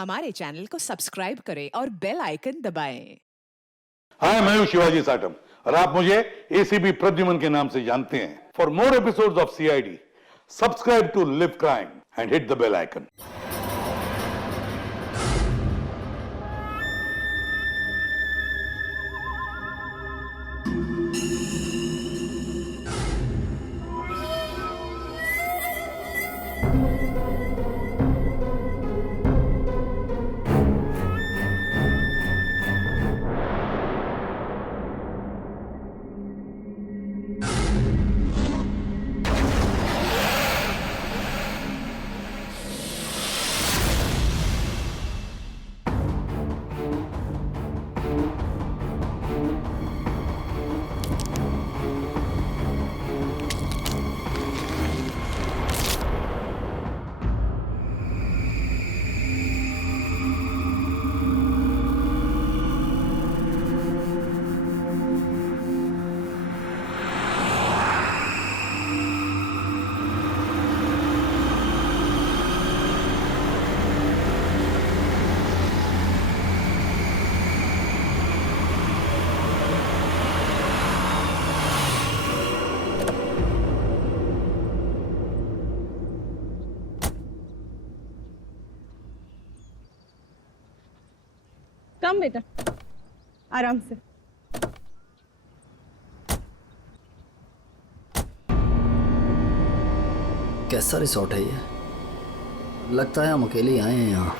हमारे चैनल को सब्सक्राइब करें और बेल आइकन दबाएं। हाय, मैं हूं शिवाजी साटम और आप मुझे एसीपी प्रद्युमन के नाम से जानते हैं। For more episodes of CID, subscribe to live crime and hit the bell icon. Come बेटा, आराम से। कैसा रिसोर्ट है ये? लगता है हम अकेले आए हैं यहाँ।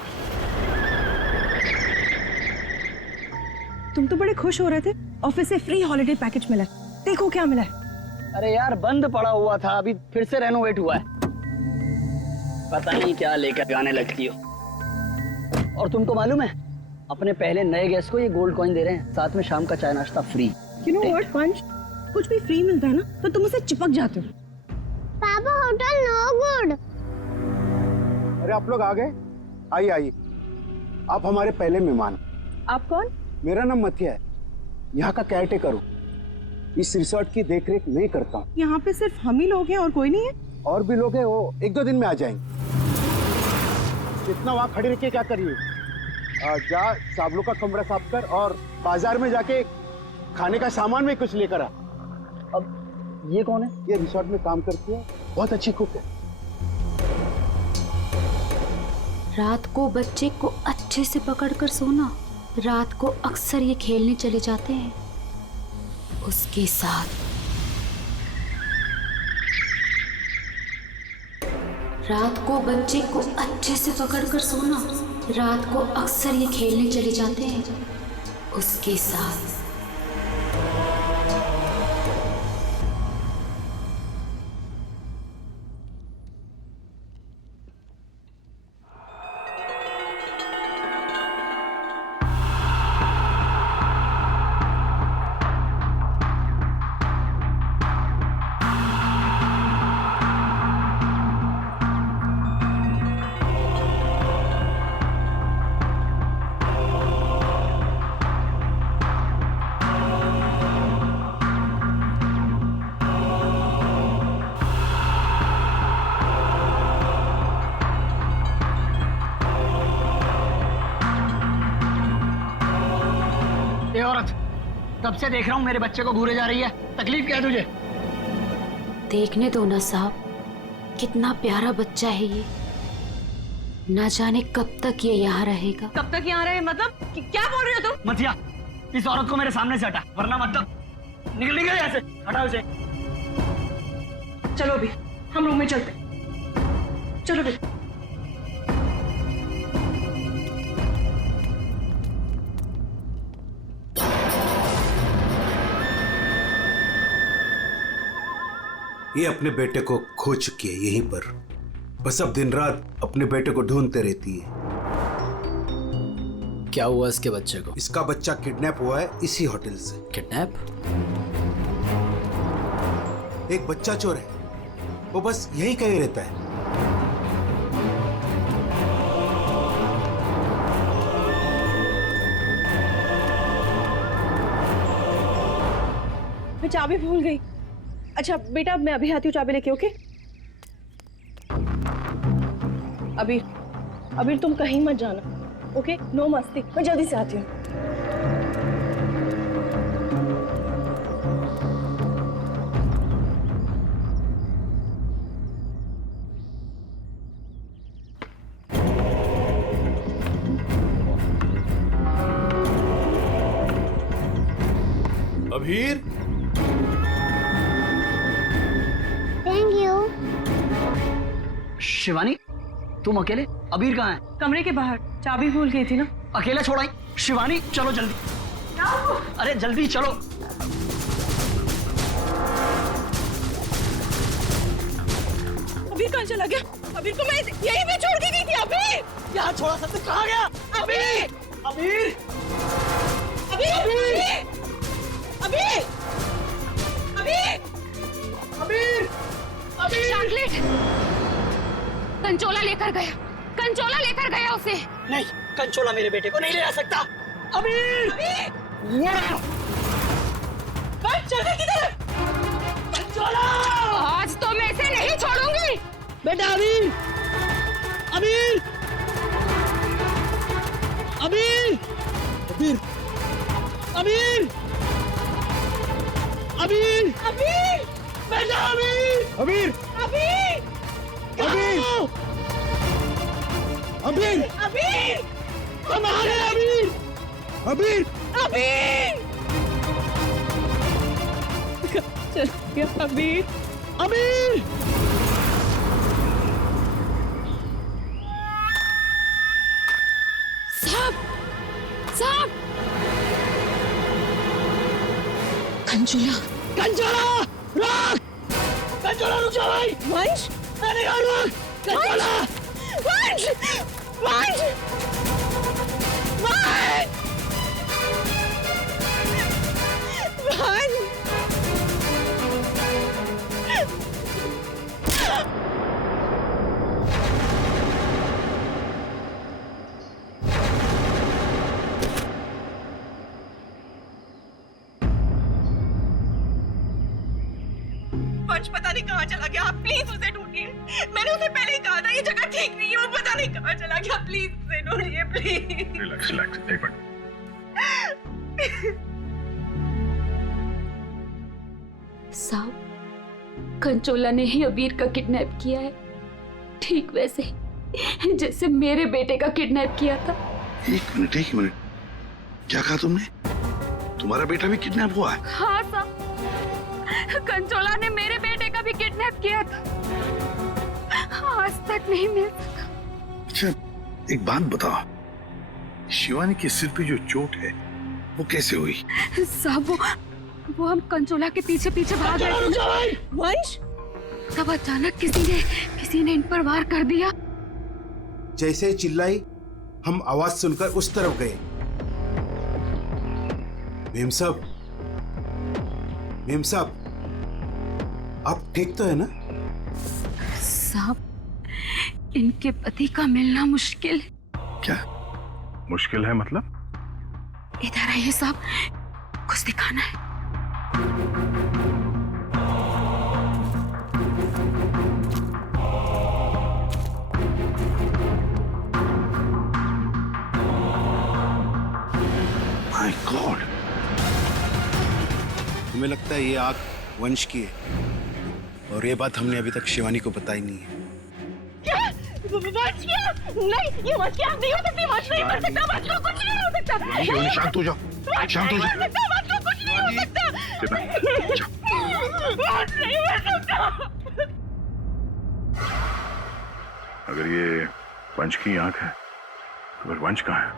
तुम तो बड़े खुश हो रहे थे, ऑफिस से फ्री हॉलिडे पैकेज मिला है। देखो क्या मिला है। अरे यार, बंद पड़ा हुआ था, अभी फिर से रेनोवेट हुआ है। पता नहीं क्या लेकर गाने लगती हो। और तुमको मालूम है, अपने पहले नए गेस्ट को ये गोल्ड कॉइन दे रहे हैं, साथ में शाम का चाय नाश्ता फ्री। यू नो व्हाट पंच, कुछ भी फ्री मिलता है ना तो तुम उसे चिपक जाते हो। पापा, होटल नो गुड। अरे आप लोग आ गए? आइए आइए, आप हमारे पहले मेहमान। आप कौन? मेरा नाम मथिया है, यहाँ का केयर टेकर हूँ। इस रिसोर्ट की देखरेख मैं करता हूँ। यहाँ पे सिर्फ हम ही लोग हैं और कोई नहीं है? और भी लोग हैं, वो 1-2 दिन में आ जाएंगे। इतना वहाँ खड़े रह के क्या करिए? जा साबलों का कमरा साफ कर और बाजार में जाके खाने का सामान में कुछ लेकर आ। अब ये कौन है? ये रिसोर्ट में काम करती है, बहुत अच्छी कुक है। रात को बच्चे को अच्छे से पकड़कर सोना। रात को अक्सर ये खेलने चले जाते हैं उसके साथ। रात को बच्चे को अच्छे से पकड़कर सोना। रात को अक्सर ये खेलने चले जाते हैं उसके साथ। ये औरत, तब से देख रहा हूँ मेरे बच्चे को घूरे जा रही है। तकलीफ क्या है तुझे? देखने दो ना साहब, कितना प्यारा बच्चा है ये। ना जाने कब तक ये यहाँ रहेगा। कब तक यहाँ रहे मतलब? क्या बोल रहे हो तुम? मथिया, इस औरत को मेरे सामने से हटा, वरना मतलब निकल गया यहाँ से। हटाओ इसे। चलो अभी हम रूम में चलते। चलो बेटा। ये अपने बेटे को खो चुकी है यहीं पर। बस अब दिन रात अपने बेटे को ढूंढते रहती है। क्या हुआ इसके बच्चे को? इसका बच्चा किडनैप हुआ है इसी होटल से। किडनैप? एक बच्चा चोर है, वो बस यहीं कहीं रहता है। मैं चाबी भूल गई। अच्छा बेटा, मैं अभी आती हूँ चाबी लेके। ओके अबीर, अबीर तुम कहीं मत जाना। ओके, नो मस्ती, मैं जल्दी से आती हूँ। Abhir, thank you. शिवानी, तुम अकेले? अबीर कहाँ है? कमरे के बाहर, चाबी भूल गई थी ना। अकेला छोड़ाई? शिवानी चलो जल्दी, अरे जल्दी चलो। अबीर कहाँ चला गया? अबीर को मैं यहीं पे छोड़ के गई थी। अबीर यहाँ छोड़ा था, कहाँ गया? अबीर अबीर, अबीर अबीर अबीर अबीर, अबीर। चॉकलेट कंचोला लेकर गया, कंचोला लेकर गया उसे। नहीं, कंचोला मेरे बेटे को नहीं ले आ सकता। अबीर, चल गई किधर? कंचोला! आज तो मैं इसे नहीं छोड़ूंगी। बेटा अबीर, अबीर, अबीर, अबीर, अबीर, अबीर, अबीर बेटा अबीर, अबीर, अबीर अबीर, अबीर, अबीर हम आ गए अबीर। अबीर, अबीर चल गया अबीर। अबीर, साहब, साहब, कंचोला, कंचोला रुक, कंचोला रुक जा भाई। वंश मैंने कहा रुक, कंचोला। वंश वंश वंश वंश वंश पता नहीं कहाँ चला गया। आप प्लीज उसे ढूंढिए। मैंने उसे पहले ही कहा था ये जगह ठीक नहीं है। वो पता नहीं कहाँ चला गया। प्लीज उसे ढूंढिए प्लीज। रिलैक्स रिलैक्स, एक मिनट। साहब, कंचोला ने ही अबीर का किडनैप किया है, ठीक वैसे ही जैसे मेरे बेटे का किडनैप किया था। एक मिनट, क्या कहा तुमने? तुम्हारा बेटा भी किडनैप हुआ है? हाँ साहब, कंचोला ने मेरे बेटे का भी किडनैप किया था, आज तक नहीं मिल सका। अच्छा, एक बात बताओ, शिवानी के सिर पे जो चोट है वो कैसे हुई? साहब, वो हम कंचोला के पीछे पीछे भाग रहे थे, वंश तब अचानक किसी ने इन पर वार कर दिया। जैसे ही चिल्लाई, हम आवाज सुनकर उस तरफ गए। मेम साहब, आप ठीक तो है ना? साहब, इनके पति का मिलना मुश्किल है। क्या मुश्किल है मतलब? इधर आइए साहब, कुछ दिखाना है। माय गॉड, हमें लगता है ये आग वंश की है, और ये बात हमने अभी तक शिवानी को बताई नहीं है। वंश क्या? नहीं, ये वंश की आग नहीं हो सकती। वंश नहीं मर सकता। वंश को कुछ नहीं हो सकता। शिवानी शांत हो जाओ, शांत हो जाओ। वंश को कुछ नहीं हो सकता। वंश नहीं मर सकता। अगर ये वंश की आंख है तो फिर वंश कहाँ है?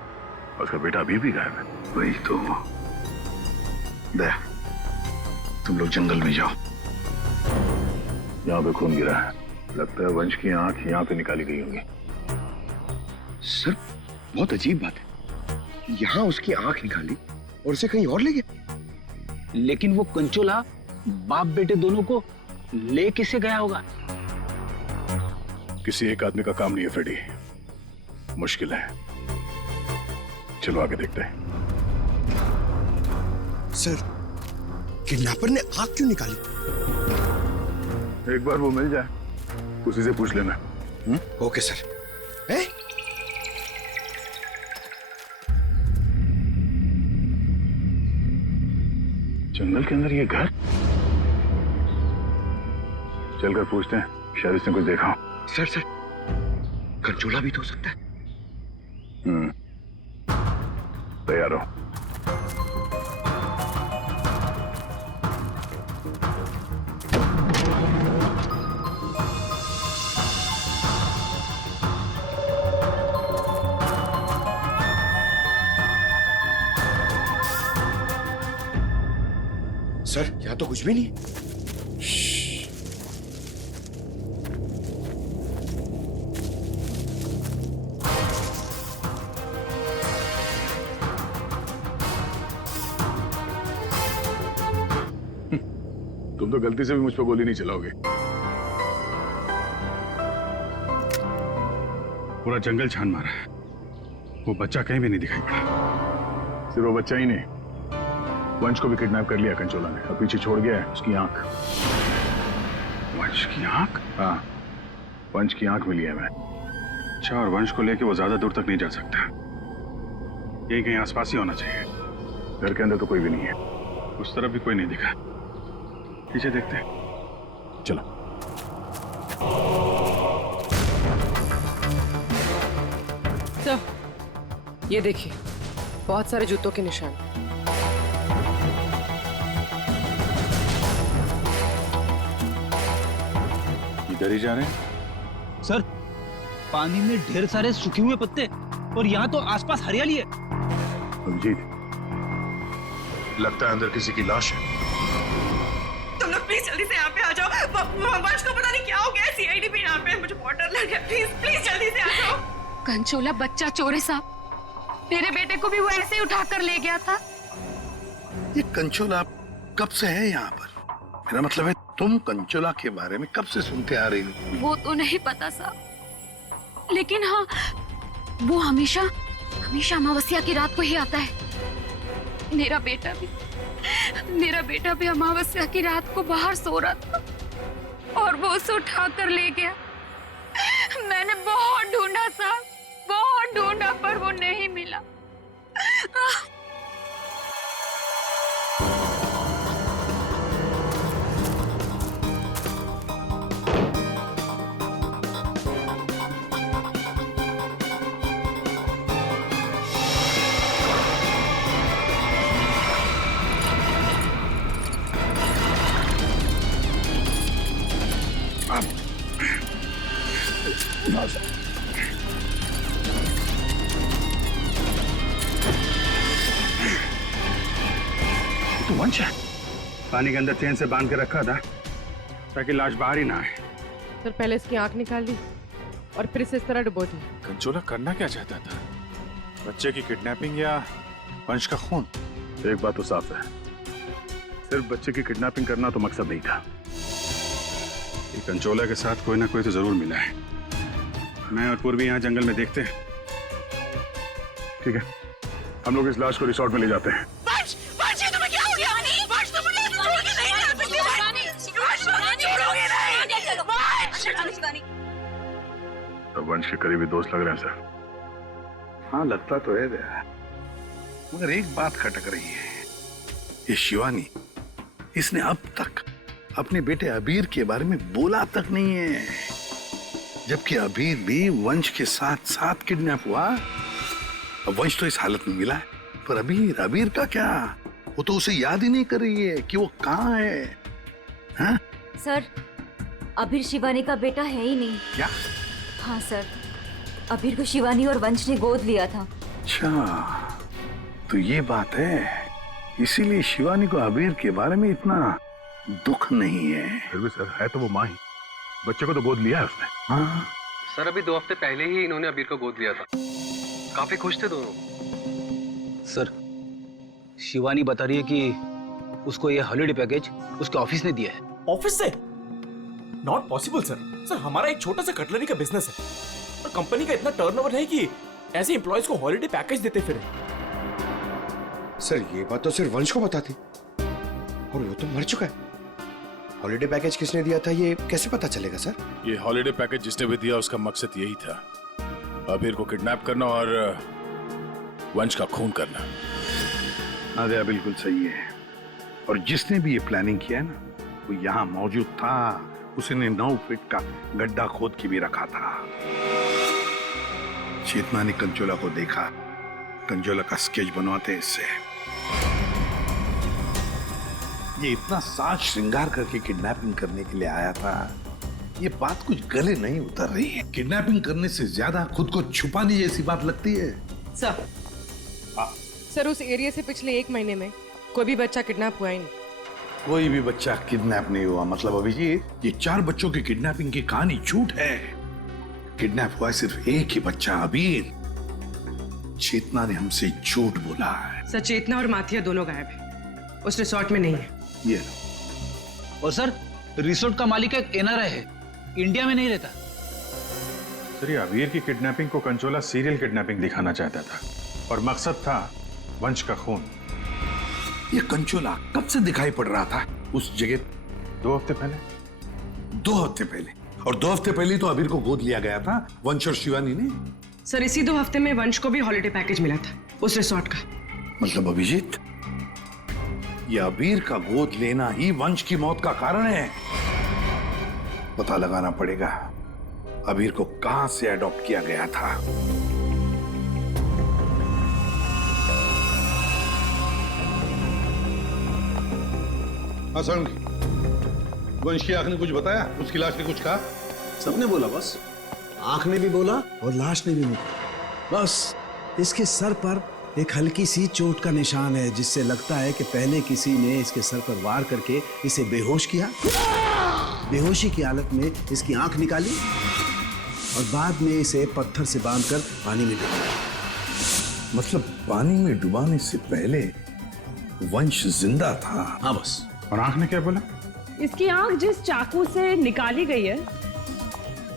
और उसका बेटा अभी भी गायब है। वही तो। दया, तुम लोग जंगल में जाओ, यहाँ पे खून गिरा है, लगता है वंश की आंख यहाँ पे निकाली गई होंगी। सर, बहुत अजीब बात है, यहाँ उसकी आंख निकाली और उसे कहीं और ले गया। लेकिन वो कंचोला बाप बेटे दोनों को ले किसे गया होगा? किसी एक आदमी का काम नहीं है फ्रेडी, मुश्किल है। चलो आगे देखते हैं। सर, किडनैपर ने आंख क्यों निकाली? एक बार वो मिल जाए, उसी से पूछ लेना। Okay sir. जंगल के अंदर ये घर? चलकर पूछते हैं, शायद इसने कुछ देखा हो। सर कंचोला भी तो हो सकता है। तैयार हो? सर यहाँ तो कुछ भी नहीं। तुम तो गलती से भी मुझ पर गोली नहीं चलाओगे। पूरा जंगल छान मारा है, वो बच्चा कहीं भी नहीं दिखाई पड़ा। सिर्फ वो बच्चा ही नहीं, वंश को भी किडनैप कर लिया कंचोला ने और पीछे छोड़ गया है उसकी आंख। वंश की आंख? हाँ, वंश की आंख मिली है मैं। अच्छा, और वंश को लेके वो ज्यादा दूर तक नहीं जा सकता, यही कहीं आसपास ही होना चाहिए। घर के अंदर तो कोई भी नहीं है, उस तरफ भी कोई नहीं दिखा। पीछे देखते हैं, चलो। सर ये देखिए, बहुत सारे जूतों के निशान। इधर ही जा रहे हैं? सर पानी में ढेर सारे सूखे हुए पत्ते और यहाँ तो आसपास हरियाली है। अभिजीत, लगता है अंदर किसी की लाश है। तुम लोग प्लीज जल्दी से यहाँ पे आ जाओ। वंश को पता नहीं क्या हो गया, सीआईडी भी यहाँ पे, मुझे बहुत डर लग गया। प्लीज जल्दी से आ जाओ। कंचोला बच्चा चोर है साहब, मेरे बेटे को भी वो ऐसे ही उठा कर ले गया था। ये कंचोला कब से है यहाँ पर? मेरा मतलब है, तुम कंचोला के बारे में कब से सुनते आ रही हो? वो तो नहीं पता साहब, लेकिन हाँ, वो हमेशा अमावस्या की रात को ही आता है। मेरा बेटा भी अमावस्या की रात को बाहर सो रहा था और वो उसे उठा कर ले गया। मैंने बहुत ढूंढा साहब, बहुत ढूंढा, पर वो नहीं मिला। तो वंश है, पानी के अंदर चेन से बांध के रखा था ताकि लाश बाहर ही ना आए। सर पहले इसकी आंख निकाल दी और फिर इसे इस तरह डुबो दी। कंचोला करना क्या चाहता था? बच्चे की किडनैपिंग या वंश का खून? एक बात तो साफ है, सिर्फ बच्चे की किडनैपिंग करना तो मकसद नहीं था। ये कंचोला के साथ कोई ना कोई तो जरूर मिला है। मैं और पूर्वी यहाँ जंगल में देखते हैं। ठीक है, हम लोग इस लाश को रिसोर्ट में ले जाते हैं। वंश, ये तुम्हें क्या हो गया? वंश, तुम मुझे छोड़ के नहीं जा सकते। वंश, मुझे छोड़ोगे नहीं। तो वंश के करीबी दोस्त लग रहे हैं सर। हाँ, लगता तो है दया, मगर एक बात खटक रही है। ये शिवानी, इसने अब तक अपने बेटे अबीर के बारे में बोला तक नहीं है, जबकि अबीर भी वंश के साथ साथ किडनैप हुआ। अब वंश तो इस हालत में मिला है, पर अबीर का क्या? वो तो उसे याद ही नहीं कर रही है कि वो कहाँ है। हाँ? सर, अबीर शिवानी का बेटा है ही नहीं। क्या? हाँ सर, अबीर को शिवानी और वंश ने गोद लिया था। अच्छा, तो ये बात है, इसीलिए शिवानी को अबीर के बारे में इतना दुख नहीं है। फिर भी सर, है तो वो माँ ही, बच्चे को तो गोद लिया है उसने। हाँ सर, अभी 2 हफ्ते पहले ही इन्होंने अबीर को गोद लिया था। काफी खुश थे दोनों। सर, शिवानी बता रही है कि उसको ये हॉलिडे पैकेज उसके ऑफिस ने दिया है। ऑफिस से? Not possible sir. सर, हमारा एक छोटा सा कटलरी का बिजनेस है और कंपनी का इतना टर्नओवर है कि ऐसे एम्प्लॉयज को हॉलिडे पैकेज देते फिर। सर, ये बात तो सिर्फ वंश को पता थी और वो तो मर चुका है। हॉलिडे पैकेज किसने दिया था ये कैसे पता चलेगा सर? ये हॉलिडे पैकेज जिसने भी दिया उसका मकसद यही था, अबीर को किडनैप करना और वंश का खून करना। हाँ दया, बिल्कुल सही है। और जिसने भी ये प्लानिंग किया है ना, वो यहाँ मौजूद था। उसने 9 फीट का गड्ढा खोद के भी रखा था। चेतना ने कंचोला को देखा, कंचोला का स्केच बनवाते इससे। ये इतना साज श्रृंगार करके किडनैपिंग करने के लिए आया था, ये बात कुछ गले नहीं उतर रही है। किडनैपिंग करने से ज्यादा खुद को छुपाने जैसी बात लगती है। सर, सर उस एरिया से पिछले 1 महीने में कोई भी बच्चा किडनैप हुआ ही नहीं। कोई भी बच्चा किडनैप नहीं हुआ मतलब अभिजीत, ये 4 बच्चों की किडनैपिंग की कहानी झूठ है। किडनैप हुआ सिर्फ एक ही बच्चा, अबीर। चेतना ने हमसे झूठ बोला है। सर, चेतना और माथिया दोनों गायब है, उस रिसोर्ट में नहीं है। ये लो। और सर, रिसोर्ट का मालिक एक एनआरआई है, इंडिया में नहीं रहता। सर, ये अबीर की किडनैपिंग को कंचोला सीरियल किडनैपिंग दिखाना चाहता था और मकसद था वंश का खून। ये कंचोला कब से दिखाई पड़ रहा था उस जगह? 2 हफ्ते पहले। 2 हफ्ते पहले? और 2 हफ्ते पहले तो अबीर को गोद लिया गया था वंश और शिवानी ने। सर, इसी 2 हफ्ते में वंश को भी हॉलिडे पैकेज मिला था उस रिसोर्ट का। मतलब अभिजीत, ये अबीर का गोद लेना ही वंश की मौत का कारण है। पता लगाना पड़ेगा अबीर को कहां से अडॉप्ट किया गया था। वंश की आंख ने कुछ बताया? उसकी लाश ने कुछ कहा? सबने बोला बस, आंख ने भी बोला और लाश ने भी बोला। बस इसके सर पर एक हल्की सी चोट का निशान है, जिससे लगता है कि पहले किसी ने इसके सर पर वार करके इसे बेहोश किया। बेहोशी की हालत में इसकी आंख निकाली और बाद में इसे पत्थर से बांधकर पानी में डुबाया। मतलब पानी में डुबाने से पहले वंश जिंदा था? हाँ बस। और आंख ने क्या बोला? इसकी आंख जिस चाकू से निकाली गई है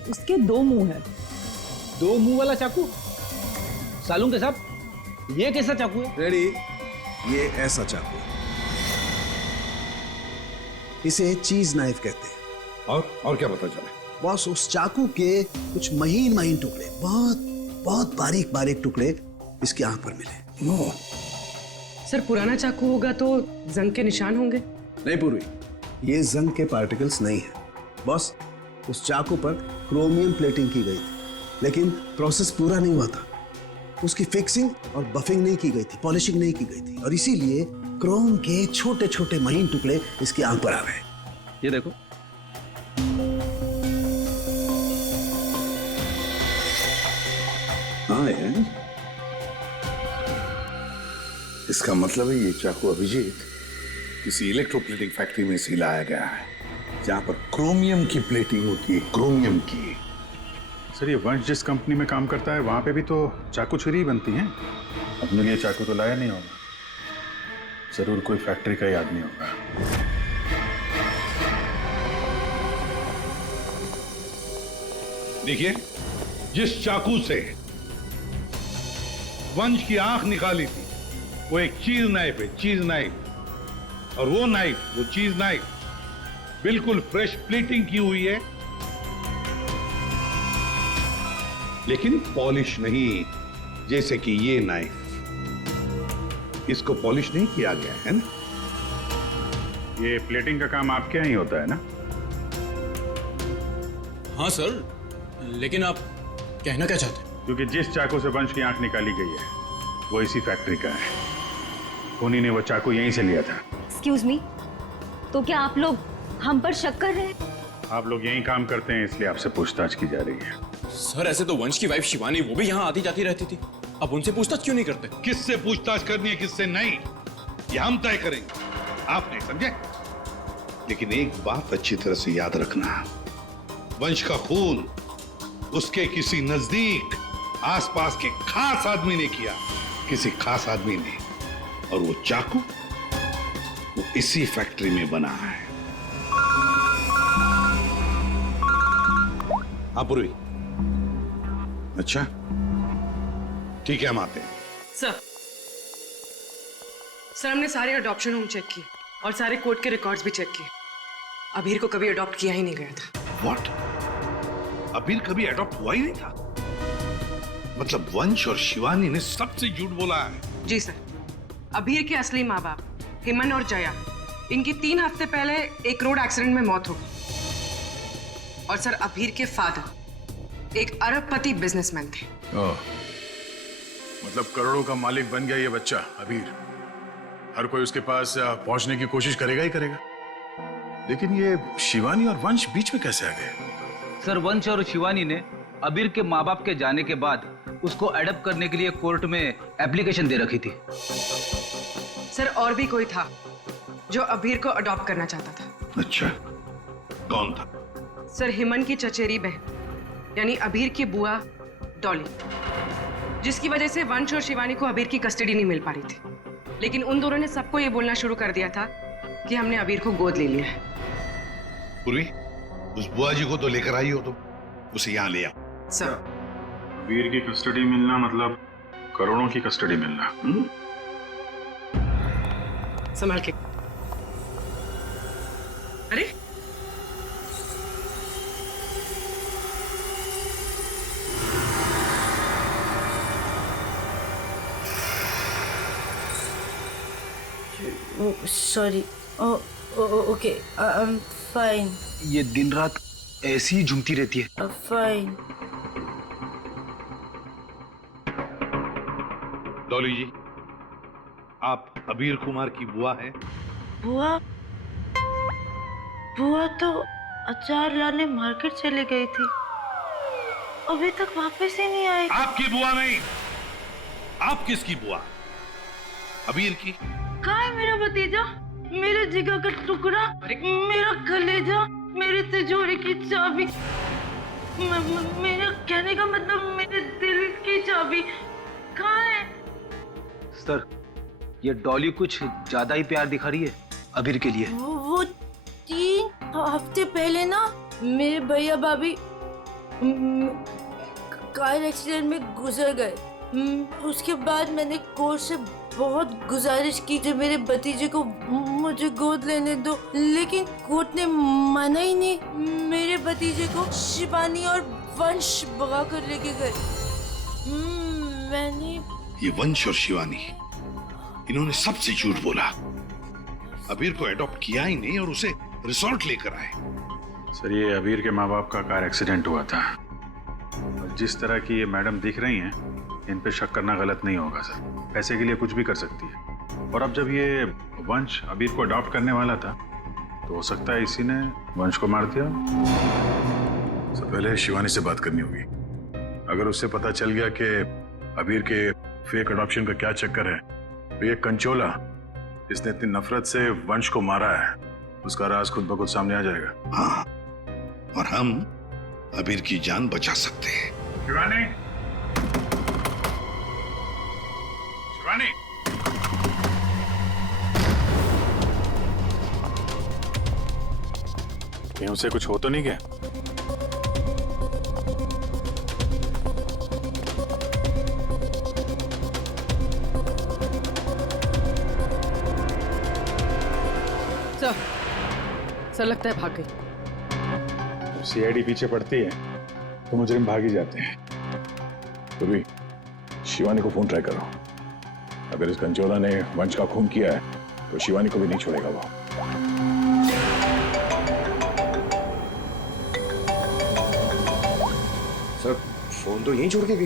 उसके 2 मुंह है। 2 मुंह वाला चाकू? सालून के साहब, ये कैसा चाकू है? रेडी, ये ऐसा चाकू है। इसे चीज नाइफ कहते हैं। और क्या पता चला? बॉस, उस चाकू के कुछ महीन महीन टुकड़े, बहुत बहुत बारीक बारीक टुकड़े इसकी आंख पर मिले। नो सर, पुराना चाकू होगा तो जंग के निशान होंगे। नहीं पूर्वी, ये जंग के पार्टिकल्स नहीं है बॉस। उस चाकू पर क्रोमियम प्लेटिंग की गई थी, लेकिन प्रोसेस पूरा नहीं हुआ था। उसकी फिक्सिंग और बफिंग नहीं की गई थी, पॉलिशिंग नहीं की गई थी, और इसीलिए क्रोम के छोटे छोटे महीन टुकड़े इसकी आंख पर आ गए। ये देखो। हाँ यार, इसका मतलब है ये चाकू अभिजीत किसी इलेक्ट्रोप्लेटिंग फैक्ट्री में से लाया गया है, जहां पर क्रोमियम की प्लेटिंग होती है, क्रोमियम की। सर, ये वंश जिस कंपनी में काम करता है वहां पे भी तो चाकू छुरी ही बनती हैं। अपने लिए चाकू तो लाया नहीं होगा, जरूर कोई फैक्ट्री का ही आदमी होगा। देखिए, जिस चाकू से वंश की आंख निकाली थी वो एक चीज नाइफ है, चीज नाइफ। और वो नाइफ, वो चीज नाइफ बिल्कुल फ्रेश प्लेटिंग की हुई है, लेकिन पॉलिश नहीं, जैसे कि ये नाइफ। इसको पॉलिश नहीं किया गया है ना। ये प्लेटिंग का काम आपके यहाँ ही होता है ना? हाँ सर, लेकिन आप कहना क्या चाहते हैं? क्योंकि जिस चाकू से वंश की आंख निकाली गई है वो इसी फैक्ट्री का है। उन्हीं ने वो चाकू यहीं से लिया था। एक्सक्यूज मी, तो क्या आप लोग हम पर शक कर रहे हैं? आप लोग यहीं काम करते हैं इसलिए आपसे पूछताछ की जा रही है। सर, ऐसे तो वंश की वाइफ शिवानी, वो भी यहाँ आती जाती रहती थी। अब उनसे पूछताछ क्यों नहीं करते? किससे पूछताछ करनी है, किससे नहीं, ये हम तय करेंगे, आप नहीं समझे। लेकिन एक बात अच्छी तरह से याद रखना, वंश का खून उसके किसी नजदीक आसपास के खास आदमी ने किया, किसी खास आदमी ने। और वो चाकू वो इसी फैक्ट्री में बना है। हाँ पूर्वी, अच्छा ठीक है, हम आते हैं। सर, हमने सारे अडॉप्शन होम चेक किए और सारे कोर्ट के रिकॉर्ड्स भी चेक किए। अबीर को कभी अडॉप्ट किया ही नहीं गया था। व्हाट? अबीर कभी अडॉप्ट हुआ ही नहीं था? मतलब वंश और शिवानी ने सबसे झूठ बोला है? जी सर, अबीर के असली माँ बाप हेमन और जया इनकी 3 हफ्ते पहले एक रोड एक्सीडेंट में मौत हो गई। और सर अभीर के फादर एक अरबपति बिजनेसमैन थे। मतलब करोड़ों का मालिक बन गया ये बच्चा अबीर। हर कोई उसके पास पहुंचने की कोशिश करेगा ही करेगा। लेकिन ये शिवानी और वंश बीच में कैसे आ गए? सर वंश और शिवानी ने अबीर के माँ बाप के जाने के बाद उसको अडॉप्ट करने के लिए कोर्ट में एप्लीकेशन दे रखी थी। सर और भी कोई था जो अभीर को अडॉप्ट करना चाहता था। अच्छा, कौन था? सर हिमन की चचेरी बहन यानी अभीर की बुआ डॉली, जिसकी वजह से वंश और शिवानी को अभीर की कस्टडी नहीं मिल पा रही थी। लेकिन उन दोनों ने सबको ये बोलना शुरू कर दिया था कि हमने अभीर को गोद ले लिया है। पूर्वी, उस बुआ जी को तो लेकर आई हो तुम, उसे यहाँ ले आओ। सर वीर की कस्टडी मिलना मतलब करोड़ों की कस्टडी मिलना। संभाल के। अरे sorry. Okay, I am fine. ये दिन रात ऐसी ही झूमती रहती है। फाइन। डॉली जी, आप अबीर कुमार की बुआ हैं? बुआ? बुआ तो अचार लाने मार्केट चली गई थी, अभी तक वापस ही नहीं आई। आपकी बुआ नहीं, आप किसकी बुआ? अबीर की? कहाँ है मेरा भतीजा, मेरे जिगर का टुकड़ा, मेरा कलेजा, मेरी तिजोरी की चाबी, मेरा कहने का मतलब मेरे दिल की चाबी कहाँ है? सर ये डॉली कुछ ज्यादा ही प्यार दिखा रही है अबीर के लिए। वो 3 हफ्ते पहले ना मेरे भैया भाभी कार एक्सीडेंट में गुजर गए। उसके बाद मैंने कोर्ट से बहुत गुजारिश की कि मेरे भतीजे को मुझे गोद लेने दो, लेकिन कोर्ट ने माना ही नहीं। मेरे भतीजे को शिवानी और वंश भगा कर लेके गए। मैंने ये वंश और शिवानी, इन्होंने सबसे झूठ बोला। अबीर को एडॉप्ट किया ही नहीं और उसे रिसोर्ट लेकर आए। सर ये अबीर के माँ बाप का कार एक्सीडेंट हुआ था। जिस तरह की ये मैडम दिख रही हैं, इन पे शक करना गलत नहीं होगा सर। पैसे के लिए कुछ भी कर सकती है। और अब जब ये वंश अबीर को अडॉप्ट करने वाला था तो हो सकता है इसी ने वंश को मार दिया। सबसे पहले शिवानी से बात करनी होगी। अगर उससे पता चल गया कि अबीर के फेक अडॉप्शन का क्या चक्कर है, तो ये कंचोला इसने इतनी नफरत से वंश को मारा है, उसका राज खुद ब खुद सामने आ जाएगा। हाँ, और हम अबीर की जान बचा सकते हैं। शिवानी, शिवानी, कहीं उसे कुछ हो तो नहीं गया? सर लगता है भाग गई। सीआईडी पीछे पड़ती है तो मुजरिम भाग ही जाते हैं। तो भी शिवानी को फोन ट्राई करो। अगर इस कंचोला ने वंश का खून किया है तो शिवानी को भी नहीं छोड़ेगा वो। सर फोन तो यहीं छोड़ के गई।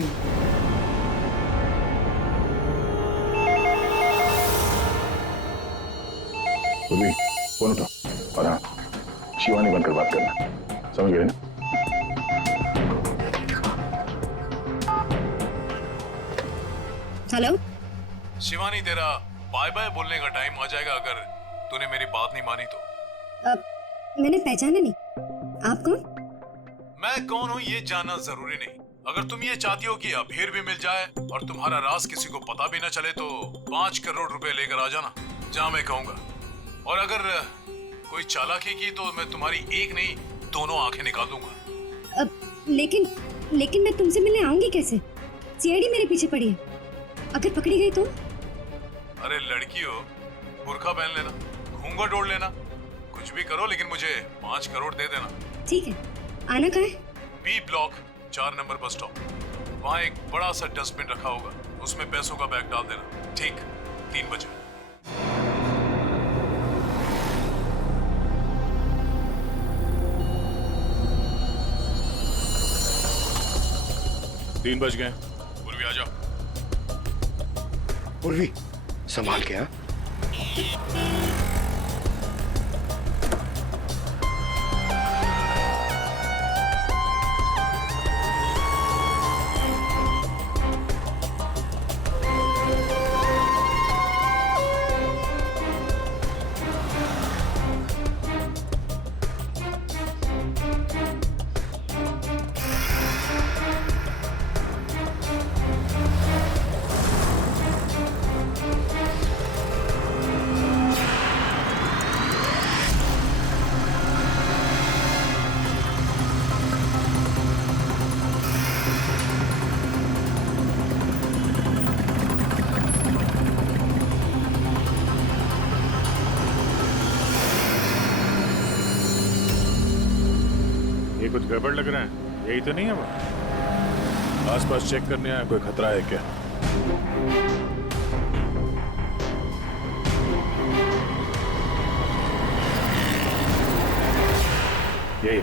तो भी फोन उठा और हाँ, शिवानी बनकर बात करना, समझ गए ना? हेलो शिवानी, तेरा बाय बाय बोलने का टाइम आ जाएगा अगर तूने मेरी बात नहीं मानी तो। मैंने पहचाना नहीं, आप कौन? मैं कौन हूँ ये जानना जरूरी नहीं। अगर तुम ये चाहती हो कि अबीर भी मिल जाए और तुम्हारा राज किसी को पता भी ना चले तो 5 करोड़ रुपए लेकर आ जाना, जहाँ मैं कहूँगा। और अगर कोई चालाकी की तो मैं तुम्हारी एक नहीं 2 आंखें निकाल दूंगा। लेकिन मैं तुमसे मिलने आऊंगी कैसे? सीआईडी मेरे पीछे पड़ी है, अगर पकड़ी गई तो? अरे लड़की हो, बुर्का पहन लेना, घूंघट ओढ़ लेना, कुछ भी करो लेकिन मुझे 5 करोड़ दे देना। ठीक है, आना कहाँ है? B block 4 number bus stop. वहाँ एक बड़ा सा डस्टबिन रखा होगा, उसमें पैसों का बैग डाल देना, ठीक 3 बजे। 3 बज गए। पूर्वी आ जाओ। पूर्वी संभाल के। हाँ कुछ गड़बड़ लग रहा है, यही तो नहीं है वो? आसपास चेक करने आया, कोई खतरा है क्या? यही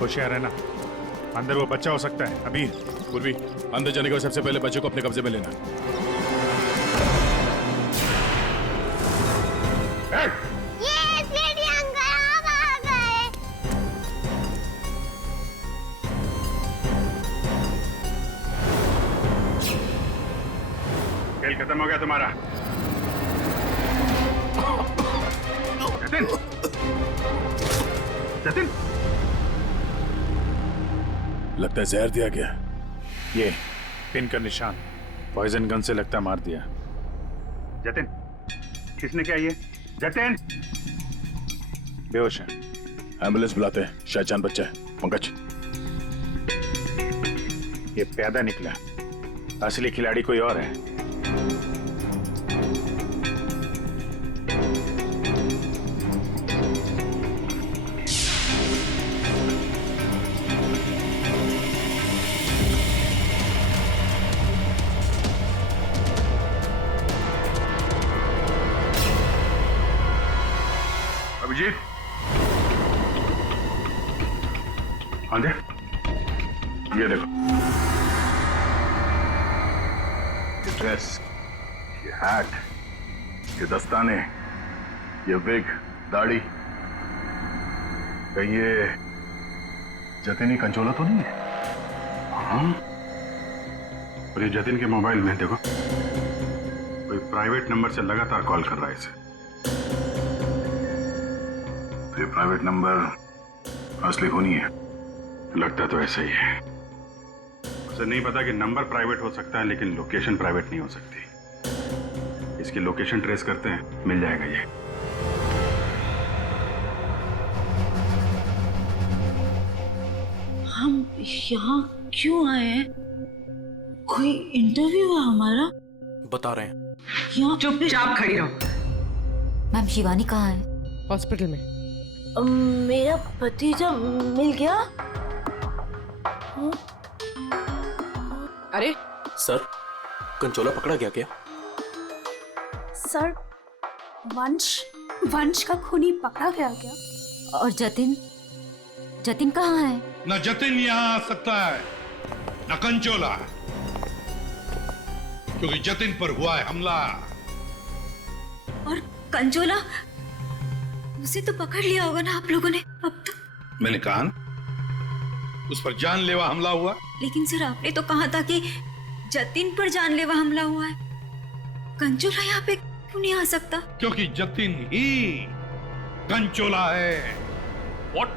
होशियार है ना, अंदर वो बच्चा हो सकता है। अभी पूर्वी, अंदर जाने के सबसे पहले बच्चे को अपने कब्जे में लेना। खेल खत्म हो गया तुम्हारा। जतिन, जतिन, लगता है जहर दिया गया। ये पिन का निशान पॉइजन गन से लगता मार दिया। जतिन, किसने किया ये? जतिन बेहोश है। एम्बुलेंस बुलाते हैं, शायद जान बच्चा है। पंकज, ये प्यादा निकला, असली खिलाड़ी कोई और है। अभिजीत, आंधे, ये देखो, ये ड्रेस, ये हैट, ये दस्ताने, ये विग, दाढ़ी, कहीं ये जतिन ही कंचोला तो नहीं है? हाँ, और ये जतिन के मोबाइल में देखो, कोई प्राइवेट नंबर से लगातार कॉल कर रहा है इसे। ये प्राइवेट नंबर असली खूनी है। लगता तो ऐसा ही है। उसे नहीं पता कि नंबर प्राइवेट हो सकता है, लेकिन लोकेशन प्राइवेट नहीं हो सकती। इसकी लोकेशन ट्रेस करते हैं, मिल जाएगा ये। हम यहाँ क्यों आए हैं? कोई इंटरव्यू है हमारा? बता रहे हैं। यहाँ चुपचाप खड़ी रहो। मैम, शिवानी कहाँ है? हॉस्पिटल में। मेरा भतीजा मिल गया। अरे सर, कंचोला पकड़ा गया क्या? सर, वंश का खूनी पकड़ा गया क्या? और जतिन? जतिन कहाँ है? न जतिन यहाँ आ सकता है, न कंचोला, क्योंकि जतिन पर हुआ है हमला। और कंचोला, उसे तो पकड़ लिया होगा ना आप लोगों ने अब तक? मैंने कहा उस पर जानलेवा हमला हुआ। लेकिन सर, आपने तो कहा था कि जतिन पर जानलेवा हमला हुआ है। कंचोला यहाँ पे क्यों नहीं आ सकता? क्योंकि जतिन ही कंचोला है। What?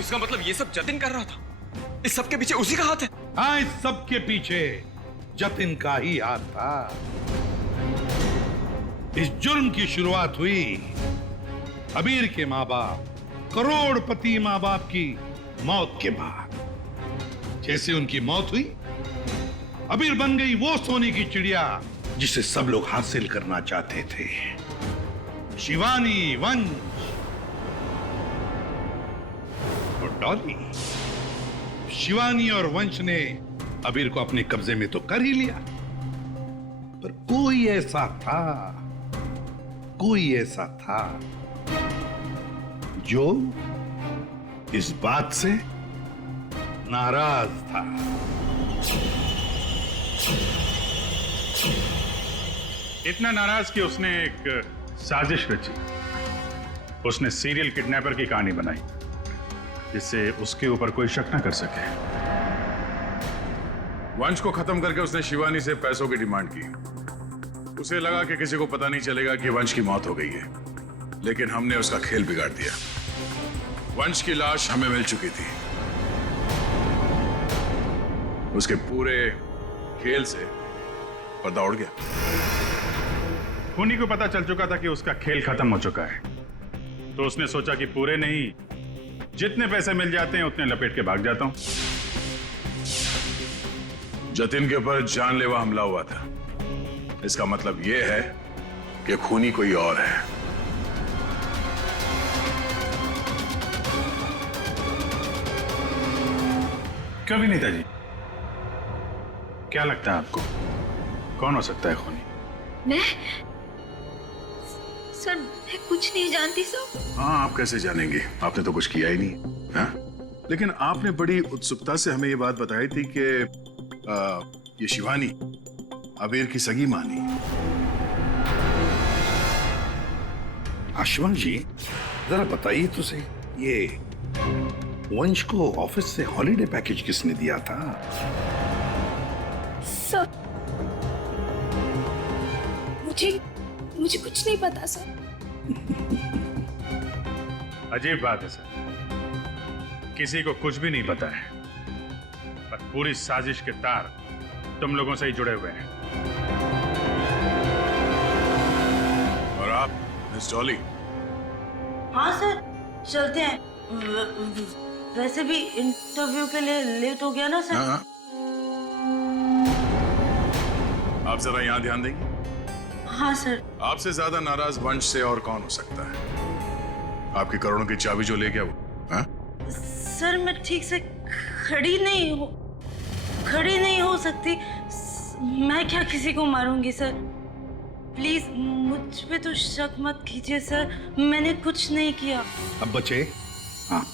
इसका मतलब ये सब जतिन कर रहा था? इस सब के पीछे उसी का हाथ है? हाँ, इस सब के पीछे जतिन का ही हाथ था। इस जुर्म की शुरुआत हुई अबीर के माँ बाप करोड़पति माँ बाप की मौत के बाद जैसे उनकी मौत हुई, अबीर बन गई वो सोने की चिड़िया जिसे सब लोग हासिल करना चाहते थे। शिवानी, वंश और डॉली। शिवानी और वंश ने अबीर को अपने कब्जे में तो कर ही लिया, पर कोई ऐसा था जो इस बात से नाराज था। इतना नाराज कि उसने एक साजिश रची। उसने सीरियल किडनैपर की कहानी बनाई जिससे उसके ऊपर कोई शक न कर सके। वंश को खत्म करके उसने शिवानी से पैसों की डिमांड की। उसे लगा कि किसी को पता नहीं चलेगा कि वंश की मौत हो गई है, लेकिन हमने उसका खेल बिगाड़ दिया। वंश की लाश हमें मिल चुकी थी। उसके पूरे खेल से पर्दा उड़ गया। खूनी को पता चल चुका था कि उसका खेल खत्म हो चुका है, तो उसने सोचा कि पूरे नहीं, जितने पैसे मिल जाते हैं उतने लपेट के भाग जाता हूं। जतिन के ऊपर जानलेवा हमला हुआ था। इसका मतलब यह है कि खूनी कोई और है। क्यों विनीता जी, क्या लगता है आपको कौन हो सकता है खूनी? मैं सर, मैं कुछ नहीं जानती सर। हाँ, आप कैसे जानेंगे? आपने तो कुछ किया ही नहीं। हाँ? लेकिन आपने बड़ी उत्सुकता से हमें ये बात बताई थी कि ये शिवानी अबीर की सगी मानी। आशुमान जी, जरा बताइए तो सही, ये वंश को ऑफिस से हॉलिडे पैकेज किसने दिया था? सर, मुझे कुछ नहीं पता सर। अजीब बात है सर, किसी को कुछ भी नहीं पता है, पर पूरी साजिश के तार तुम लोगों से ही जुड़े हुए हैं। और आप मिस डॉली? हाँ सर, चलते हैं। वैसे भी इंटरव्यू के लिए लेट हो गया ना सर। हाँ। आप जरा यहाँ ध्यान देंगे? हाँ सर। आपसे ज्यादा नाराज वंश से और कौन हो सकता है? आपकी करोड़ों की चाबी जो ले गया वो। हाँ? सर, मैं ठीक से खड़ी नहीं हो सकती। मैं क्या किसी को मारूंगी सर? प्लीज मुझ पे तो शक मत कीजिए सर, मैंने कुछ नहीं किया। अब बचे? हाँ।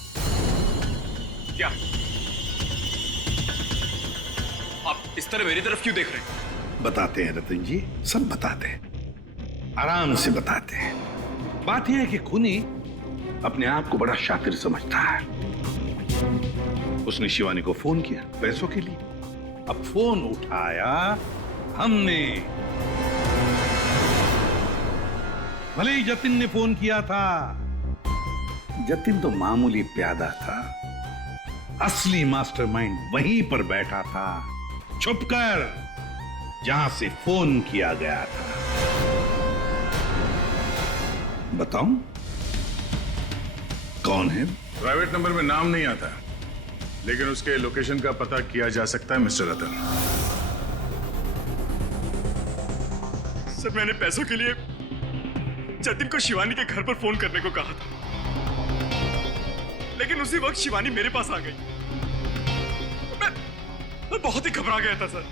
क्या आप इस तरह मेरी तरफ क्यों देख रहे हैं? बताते हैं रतन जी, सब बताते हैं, आराम से बताते हैं। बात यह है कि खूनी अपने आप को बड़ा शातिर समझता है। उसने शिवानी को फोन किया पैसों के लिए। अब फोन उठाया हमने। भले ही जतिन ने फोन किया था, जतिन तो मामूली प्यादा था, असली मास्टरमाइंड वहीं पर बैठा था, छुपकर, जहां से फोन किया गया था। बताऊं कौन है? प्राइवेट नंबर में नाम नहीं आता, लेकिन उसके लोकेशन का पता किया जा सकता है मिस्टर रतन। सर, मैंने पैसों के लिए जतिन को शिवानी के घर पर फोन करने को कहा था, लेकिन उसी वक्त शिवानी मेरे पास आ गई। मैं बहुत ही घबरा गया था सर।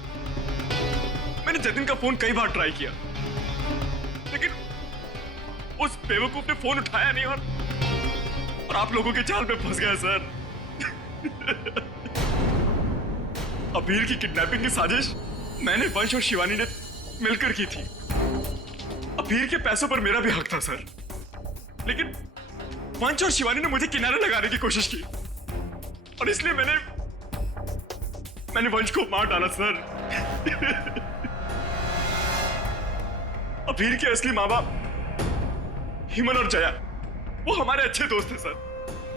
मैंने जतिन का फोन कई बार ट्राई किया, लेकिन उस बेवकूफ ने फोन उठाया नहीं और आप लोगों के जाल में फंस गया सर। अबीर की किडनैपिंग की साजिश मैंने, वंश और शिवानी ने मिलकर की थी। अबीर के पैसों पर मेरा भी हक था सर, लेकिन वंश और शिवानी ने मुझे किनारे लगाने की कोशिश की और इसलिए मैंने वंश को मार डाला सर। अबीर के असली माँ बाप हिमन और जया, वो हमारे अच्छे दोस्त थे सर।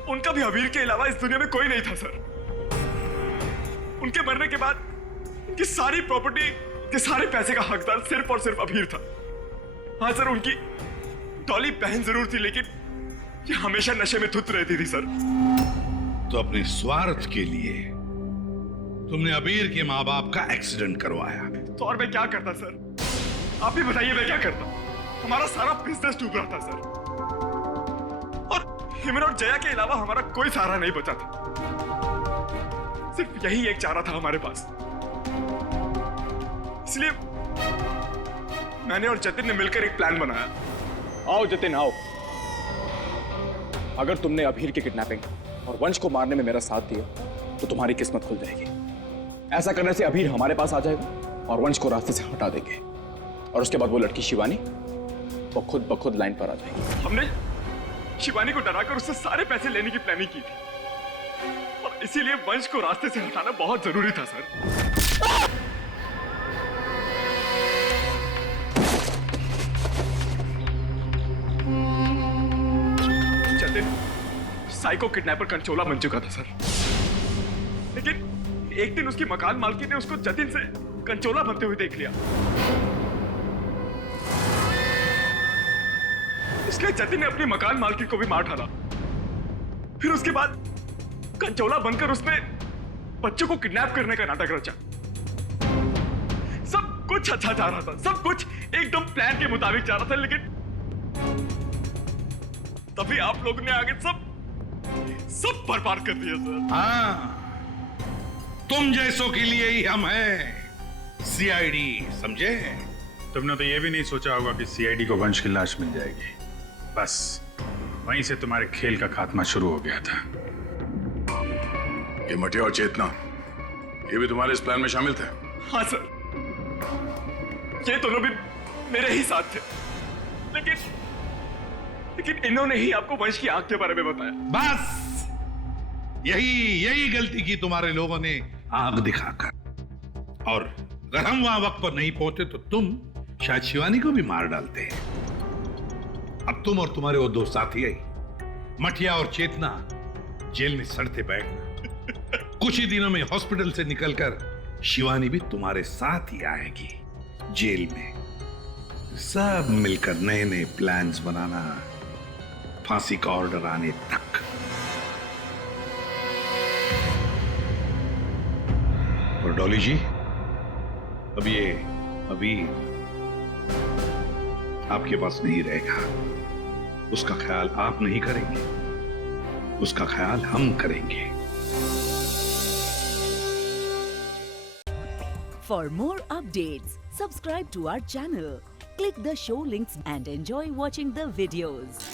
उनका भी अबीर के अलावा इस दुनिया में कोई नहीं था सर। उनके मरने के बाद उनकी सारी प्रॉपर्टी के सारे पैसे का हकदार सिर्फ और सिर्फ अबीर था। हाँ सर, उनकी डॉली बहन जरूर थी, लेकिन ये हमेशा नशे में धुत रहती थी सर। तो अपने स्वार्थ के लिए तुमने अबीर के माँ बाप का एक्सीडेंट करवाया। तो और मैं क्या करता सर? आप ही बताइए मैं क्या करता? हमारा सारा बिजनेस डूब रहा था सर, और हिमन और जया के अलावा हमारा कोई सहारा नहीं बचा था। सिर्फ यही एक चारा था हमारे पास, इसलिए मैंने और जतिन ने मिलकर एक प्लान बनाया। आओ जतिन आओ, अगर तुमने अभीर की किडनैपिंग और वंश को मारने में मेरा साथ दिया तो तुम्हारी किस्मत खुल जाएगी। ऐसा करने से अभीर हमारे पास आ जाएगा और वंश को रास्ते से हटा देंगे, और उसके बाद वो लड़की शिवानी वो खुद ब खुद लाइन पर आ जाएगी। हमने शिवानी को डराकर उससे सारे पैसे लेने की प्लानिंग की थी, और इसीलिए वंश को रास्ते से हटाना बहुत जरूरी था सर। साइको किडनैपर कंचोला बन चुका था सर, लेकिन एक दिन उसकी मकान मालकिन ने उसको जतिन से कंचोला बनते हुए देख लिया। इसलिए जतिन ने अपनी मकान मालकिन को भी मार डाला। फिर उसके बाद कंचोला बनकर उसने बच्चों को किडनैप करने का नाटक रचा। सब कुछ अच्छा जा रहा था, सब कुछ एकदम प्लान के मुताबिक जा रहा था, लेकिन तभी आप लोगों ने आगे सब बर्बाद कर दिया सर। हाँ, तुम जैसों के लिए ही हम हैं सीआईडी, समझे? तुमने तो ये भी नहीं सोचा होगा कि सीआईडी को वंश की लाश मिल जाएगी। बस वहीं से तुम्हारे खेल का खात्मा शुरू हो गया था। ये मटिया और चेतना, ये भी तुम्हारे इस प्लान में शामिल थे? हाँ सर, ये दोनों भी मेरे ही साथ थे, लेकिन इन्होंने ही आपको वंश की आंख के बारे में बताया। बस यही गलती की तुम्हारे लोगों ने आग दिखाकर, और अगर हम वहां वक्त पर नहीं पहुंचे तो तुम शायद शिवानी को भी मार डालते हैं। अब तुम और तुम्हारे वो दो साथी मटिया और चेतना जेल में सड़ते बैठना। कुछ ही दिनों में हॉस्पिटल से निकलकर शिवानी भी तुम्हारे साथ ही आएगी जेल में। सब मिलकर नए नए प्लान्स बनाना, फांसी का ऑर्डर आने तक। और डॉली जी, अब ये अबीर आपके पास नहीं रहेगा। उसका ख्याल आप नहीं करेंगे, उसका ख्याल हम करेंगे। For more updates, subscribe to our channel, click the show links and enjoy watching the videos.